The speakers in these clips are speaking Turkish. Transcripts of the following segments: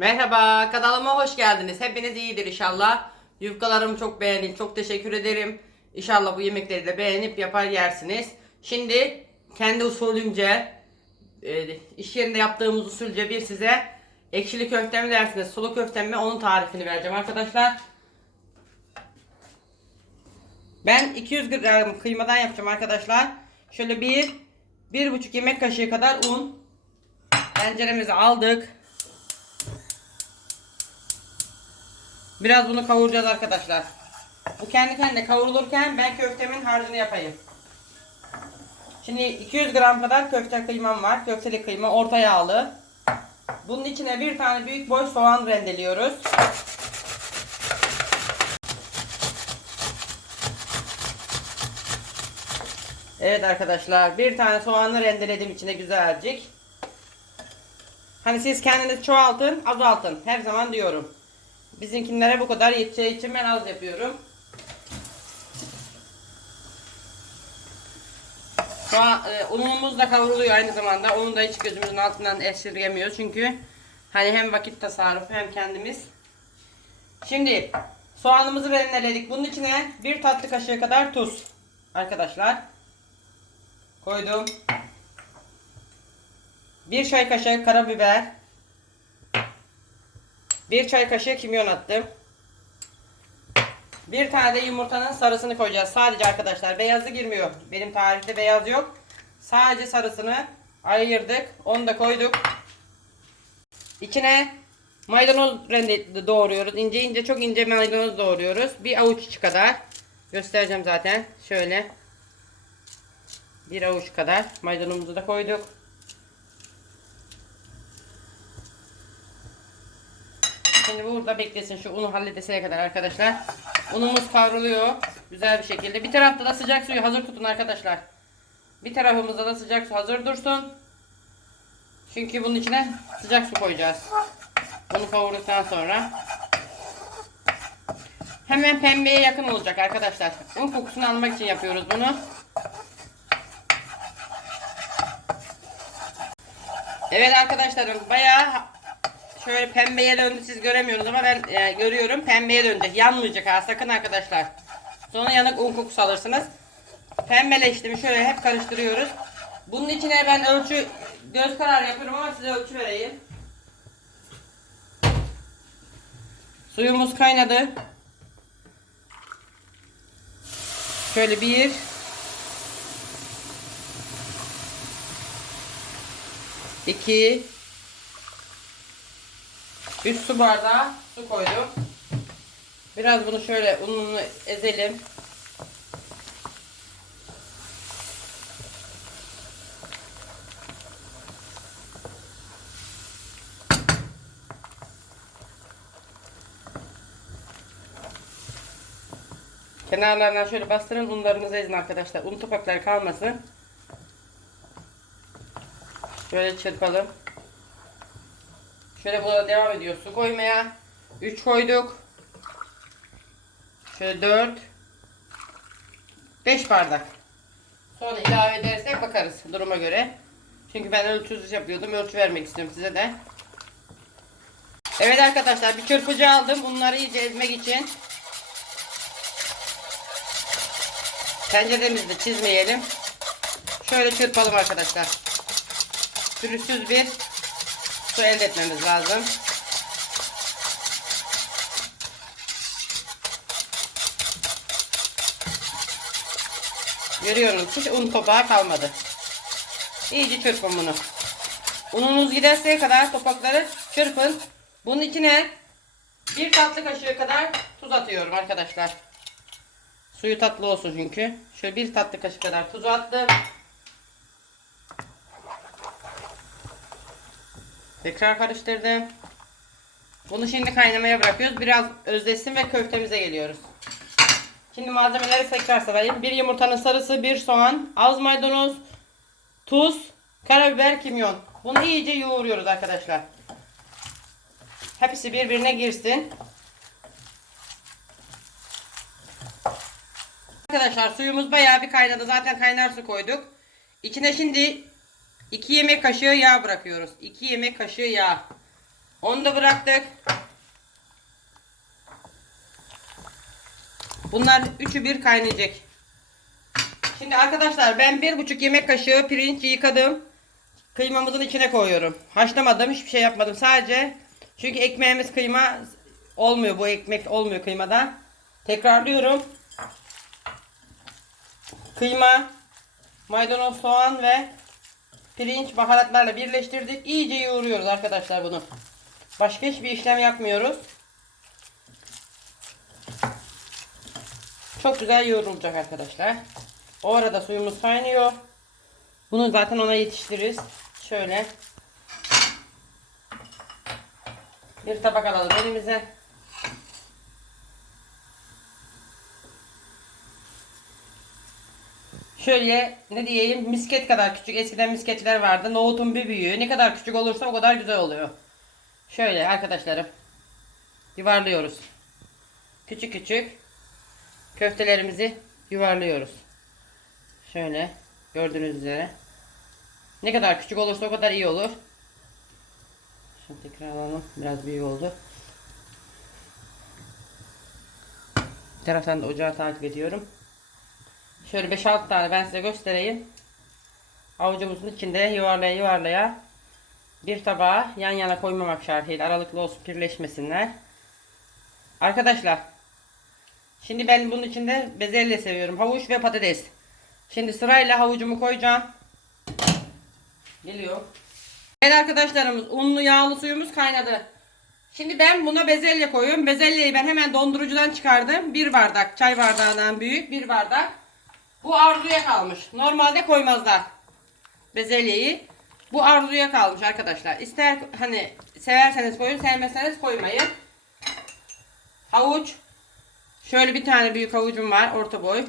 Merhaba, kanalıma hoş geldiniz. Hepiniz iyidir inşallah. Yufkalarımı çok beğendim. Çok teşekkür ederim. İnşallah bu yemekleri de beğenip yapar yersiniz. Şimdi kendi usulümce, e, iş yerinde yaptığımız usulce bir size ekşili köfte mi dersiniz, sulu köfte mi onun tarifini vereceğim arkadaşlar. Ben 200 gram kıymadan yapacağım arkadaşlar. Şöyle bir, bir buçuk yemek kaşığı kadar un. Tenceremizi aldık. Biraz bunu kavuracağız arkadaşlar. Bu kendi kendine kavrulurken ben köftemin harcını yapayım. Şimdi 200 gram kadar köfte kıymam var. Köfteli kıyma orta yağlı. Bunun içine bir tane büyük boy soğan rendeliyoruz. Evet arkadaşlar bir tane soğanı rendeledim içine güzelcik. Hani siz kendiniz çoğaltın azaltın her zaman diyorum. Bizimkinlere bu kadar yeteceği için ben az yapıyorum. Şu an e, unumuz da kavruluyor aynı zamanda. Onu da hiç gözümüzün altından esirgemiyor. Çünkü hani hem vakit tasarrufu hem kendimiz. Şimdi soğanımızı rendeledik. Bunun içine bir tatlı kaşığı kadar tuz. Arkadaşlar. Koydum. Bir çay kaşığı karabiber. Bir çay kaşığı kimyon attım. Bir tane de yumurtanın sarısını koyacağız. Sadece arkadaşlar beyazı girmiyor. Benim tarifte beyaz yok. Sadece sarısını ayırdık. Onu da koyduk. İçine maydanoz doğruyoruz. İnce ince çok ince maydanoz doğruyoruz. Bir avuç içi kadar. Göstereceğim zaten. Şöyle. Bir avuç kadar maydanozumuzu da koyduk. Şimdi burada beklesin şu unu halledesene kadar arkadaşlar. Unumuz kavruluyor güzel bir şekilde. Bir tarafta da sıcak suyu hazır tutun arkadaşlar. Bir tarafımızda da sıcak su hazır dursun. Çünkü bunun içine sıcak su koyacağız. Bunu kavurduktan sonra. Hemen pembeye yakın olacak arkadaşlar. Un kokusunu almak için yapıyoruz bunu. Evet arkadaşlarım bayağı şöyle pembeye döndü siz göremiyorsunuz ama ben e, görüyorum pembeye döndü. Yanmayacak ha sakın arkadaşlar. Sonra yanık un kokusu alırsınız. Pembeleşti mi şöyle hep karıştırıyoruz. Bunun içine ben ölçü göz kararı yapıyorum ama size ölçü vereyim. Suyumuz kaynadı. Şöyle bir iki 3 su bardağı su koydum. Biraz bunu şöyle ununu ezelim. Kenarlarından şöyle bastırın unlarınızı ezin arkadaşlar. Un topakları kalmasın. Şöyle çırpalım. Şöyle buna devam ediyor su koymaya. 3 koyduk. Şöyle 4 5 bardak. Sonra ilave edersek bakarız duruma göre. Çünkü ben ölçüsüz yapıyordum. Ölçü vermek istiyorum size de. Evet arkadaşlar bir çırpıcı aldım. Bunları iyice ezmek için. Tenceremizi de çizmeyelim. Şöyle çırpalım arkadaşlar. Pürüzsüz bir su elde etmemiz lazım. Görüyorsunuz hiç un topağı kalmadı. İyice çırpın bunu. Ununuz giderseye kadar topakları çırpın. Bunun içine bir tatlı kaşığı kadar tuz atıyorum arkadaşlar. Suyu tatlı olsun çünkü. Şöyle bir tatlı kaşığı kadar tuz attım. Tekrar karıştırdım. Bunu şimdi kaynamaya bırakıyoruz. Biraz özleşsin ve köftemize geliyoruz. Şimdi malzemeleri tekrar sayayım. Bir yumurtanın sarısı, bir soğan, az maydanoz, tuz, karabiber, kimyon. Bunu iyice yoğuruyoruz arkadaşlar. Hepsi birbirine girsin. Arkadaşlar suyumuz bayağı bir kaynadı. Zaten kaynar su koyduk. İçine şimdi 2 yemek kaşığı yağ bırakıyoruz. 2 yemek kaşığı yağ. Onu da bıraktık. Bunlar üçü bir kaynayacak. Şimdi arkadaşlar ben bir buçuk yemek kaşığı pirinç yıkadım. Kıymamızın içine koyuyorum. Haşlamadım hiçbir şey yapmadım sadece. Çünkü ekmeğimiz kıyma olmuyor bu ekmek olmuyor kıymadan. Tekrarlıyorum. Kıyma, maydanoz, soğan ve pirinç baharatlarla birleştirdik. İyice yoğuruyoruz arkadaşlar bunu. Başka hiçbir işlem yapmıyoruz. Çok güzel yoğrulacak arkadaşlar. O arada suyumuz kaynıyor. Bunu zaten ona yetiştiririz. Şöyle. Bir tabak alalım elimize. Şöyle ne diyeyim misket kadar küçük eskiden misketler vardı. Nohutun bir büyüğü. Ne kadar küçük olursa o kadar güzel oluyor. Şöyle arkadaşlarım. Yuvarlıyoruz. Küçük küçük köftelerimizi yuvarlıyoruz. Şöyle gördüğünüz üzere. Ne kadar küçük olursa o kadar iyi olur. Şimdi tekrar alalım. Biraz büyük oldu. Bir taraftan da ocağı takip ediyorum. Şöyle 5-6 tane ben size göstereyim. Avucumuzun içinde yuvarlaya yuvarlaya bir tabağa yan yana koymamak şartıyla aralıklı olsun birleşmesinler. Arkadaşlar şimdi ben bunun içinde bezelye seviyorum. Havuç ve patates. Şimdi sırayla havucumu koyacağım. Geliyor. Evet arkadaşlarımız unlu yağlı suyumuz kaynadı. Şimdi ben buna bezelye koyuyorum. Bezelyeyi ben hemen dondurucudan çıkardım. Bir bardak çay bardağından büyük bir bardak. Bu arzuya kalmış. Normalde koymazlar. Bezelyeyi. Bu arzuya kalmış arkadaşlar. İster hani severseniz koyun, sevmezseniz koymayın. Havuç. Şöyle bir tane büyük havucum var, orta boy.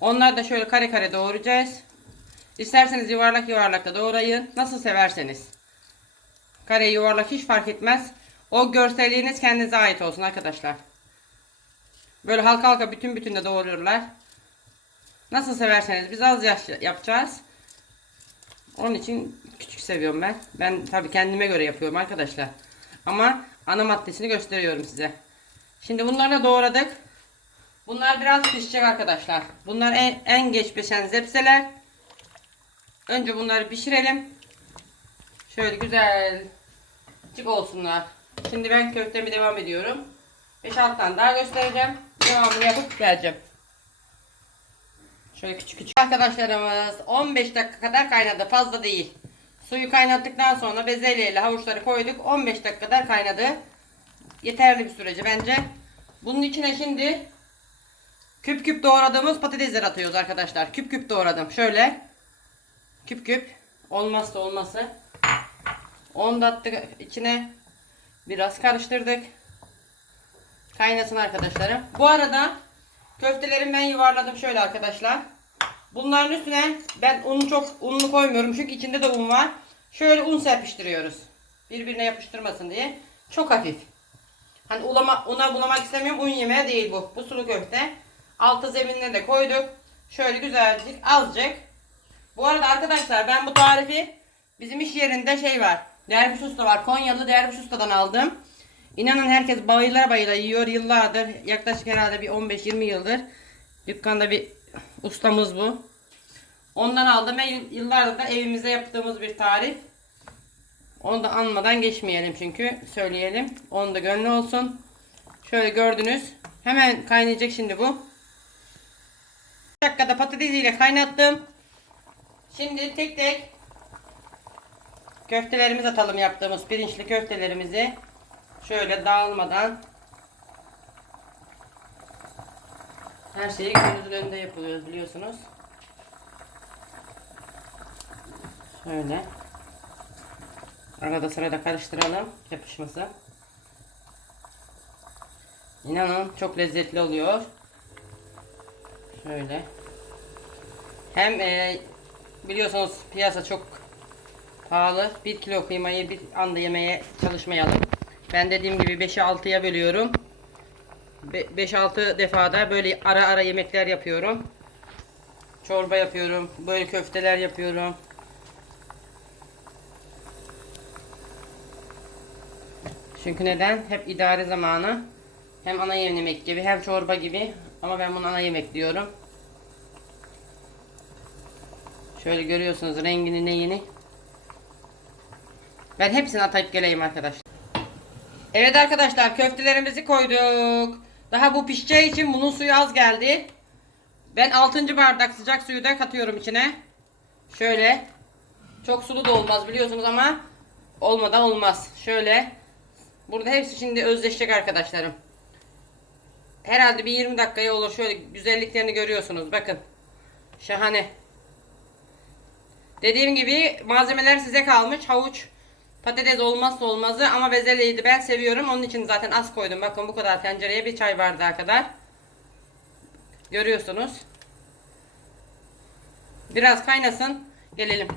Onları da şöyle kare kare doğrayacağız. İsterseniz yuvarlak yuvarlak da doğrayın. Nasıl severseniz. Kare yuvarlak hiç fark etmez. O görselliğiniz kendinize ait olsun arkadaşlar. Böyle halka halka bütün bütün de doğruyorlar. Nasıl severseniz biz az yaş yapacağız. Onun için küçük seviyorum ben. Ben tabi kendime göre yapıyorum arkadaşlar. Ama ana maddesini gösteriyorum size. Şimdi bunları da doğradık. Bunlar biraz pişecek arkadaşlar. Bunlar en, en geç pişen zepseler. Önce bunları pişirelim. Şöyle güzel cık olsunlar. Şimdi ben köftemi devam ediyorum. 5-6 tane daha göstereceğim. Devamını yapıp geleceğim. Şöyle küçük küçük arkadaşlarımız 15 dakika kadar kaynadı. Fazla değil. Suyu kaynattıktan sonra bezelye ile havuçları koyduk. 15 dakika kadar kaynadı. Yeterli bir sürece bence. Bunun içine şimdi küp küp doğradığımız patatesleri atıyoruz arkadaşlar. Küp küp doğradım. Şöyle küp küp olmazsa olması. Onu da attık içine. Biraz karıştırdık. Kaynasın arkadaşlarım. Bu arada köftelerimi ben yuvarladım şöyle arkadaşlar. Bunların üstüne ben unu çok unlu koymuyorum çünkü içinde de un var. Şöyle un serpiştiriyoruz. Birbirine yapıştırmasın diye. Çok hafif. Hani ulama, una bulamak istemiyorum. Un yemeği değil bu. Bu sulu köfte. Altı zeminine de koyduk. Şöyle güzelcik azıcık. Bu arada arkadaşlar ben bu tarifi bizim iş yerinde şey var. Derviş Usta var. Konyalı Derviş Usta'dan aldım. İnanın herkes bayıla bayıla yiyor yıllardır. Yaklaşık herhalde bir 15-20 yıldır. Dükkanda bir ustamız bu. Ondan aldım ve yıllardır da evimizde yaptığımız bir tarif. Onu da anmadan geçmeyelim çünkü söyleyelim. Onu da gönlü olsun. Şöyle gördünüz. Hemen kaynayacak şimdi bu. Bir dakikada patatesiyle kaynattım. Şimdi tek tek köftelerimizi atalım yaptığımız pirinçli köftelerimizi. Şöyle dağılmadan her şeyi gözünüzün önünde yapıyoruz biliyorsunuz. Şöyle. Arada sırada karıştıralım yapışması. İnanın çok lezzetli oluyor. Şöyle. Hem e, biliyorsunuz piyasa çok pahalı. 1 kilo kıymayı bir anda yemeye çalışmayalım. Ben dediğim gibi 5'e 6'ya bölüyorum. 5-6 defada böyle ara ara yemekler yapıyorum. Çorba yapıyorum. Böyle köfteler yapıyorum. Çünkü neden? Hep idare zamanı. Hem ana yemek gibi hem çorba gibi. Ama ben bunu ana yemek diyorum. Şöyle görüyorsunuz rengini neyini. Ben hepsini atayıp geleyim arkadaşlar. Evet arkadaşlar köftelerimizi koyduk. Daha bu pişeceği için bunun suyu az geldi. Ben 6. bardak sıcak suyu da katıyorum içine. Şöyle. Çok sulu da olmaz biliyorsunuz ama olmadan olmaz. Şöyle. Burada hepsi şimdi özleşecek arkadaşlarım. Herhalde bir 20 dakikaya olur. Şöyle güzelliklerini görüyorsunuz. Bakın. Şahane. Dediğim gibi malzemeler size kalmış. Havuç, patates olmazsa olmazı ama bezelyeydi ben seviyorum. Onun için zaten az koydum. Bakın bu kadar tencereye bir çay bardağı kadar. Görüyorsunuz. Biraz kaynasın. Gelelim.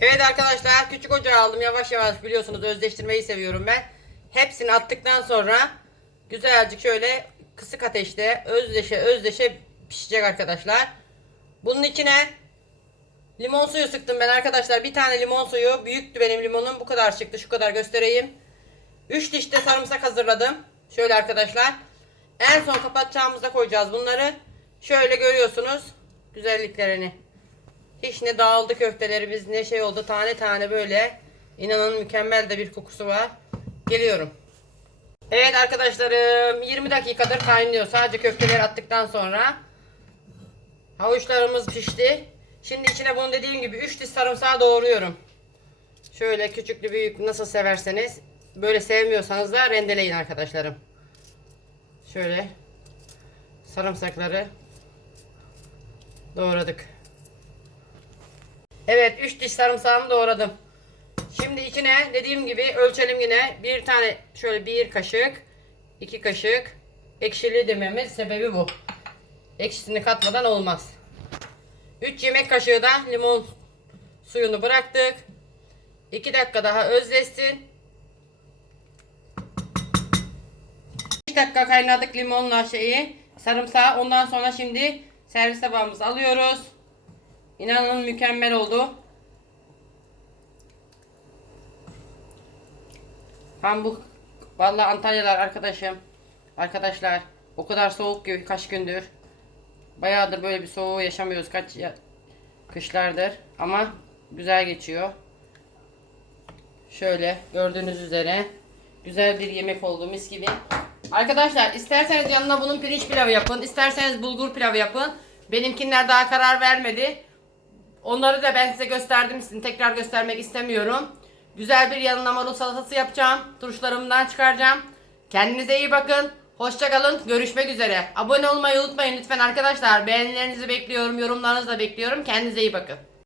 Evet arkadaşlar küçük ocağı aldım. Yavaş yavaş biliyorsunuz özleştirmeyi seviyorum ben. Hepsini attıktan sonra güzelce şöyle kısık ateşte özdeşe özdeşe pişecek arkadaşlar. Bunun içine limon suyu sıktım ben arkadaşlar. Bir tane limon suyu. Büyüktü benim limonum. Bu kadar çıktı. Şu kadar göstereyim. 3 diş de sarımsak hazırladım. Şöyle arkadaşlar. En son kapatacağımızda koyacağız bunları. Şöyle görüyorsunuz güzelliklerini. Hiç ne dağıldı köftelerimiz ne şey oldu tane tane böyle. İnanın mükemmel de bir kokusu var. Geliyorum. Evet arkadaşlarım 20 dakikadır kaynıyor. Sadece köfteleri attıktan sonra. Havuçlarımız pişti. Şimdi içine bunu dediğim gibi 3 diş sarımsağı doğruyorum. Şöyle küçüklü büyük nasıl severseniz. Böyle sevmiyorsanız da rendeleyin arkadaşlarım. Şöyle sarımsakları doğradık. Evet 3 diş sarımsağımı doğradım. Şimdi içine dediğim gibi ölçelim yine bir tane şöyle bir kaşık iki kaşık ekşili dememin sebebi bu. Ekşisini katmadan olmaz. 3 yemek kaşığı da limon suyunu bıraktık. 2 dakika daha özleşsin. 5 dakika kaynadık limonla şeyi sarımsağı. Ondan sonra şimdi servis tabağımızı alıyoruz. İnanın mükemmel oldu. Pamuk. Vallahi Antalyalar arkadaşım. Arkadaşlar o kadar soğuk ki kaç gündür. Bayağıdır böyle bir soğuğu yaşamıyoruz kaç ya, kışlardır ama güzel geçiyor. Şöyle gördüğünüz üzere güzel bir yemek oldu mis gibi. Arkadaşlar isterseniz yanına bunun pirinç pilavı yapın, isterseniz bulgur pilavı yapın. Benimkinler daha karar vermedi. Onları da ben size gösterdim. Sizin tekrar göstermek istemiyorum. Güzel bir yanına marul salatası yapacağım. Turşularımdan çıkaracağım. Kendinize iyi bakın. Hoşça kalın. Görüşmek üzere. Abone olmayı unutmayın lütfen arkadaşlar. Beğenilerinizi bekliyorum. Yorumlarınızı da bekliyorum. Kendinize iyi bakın.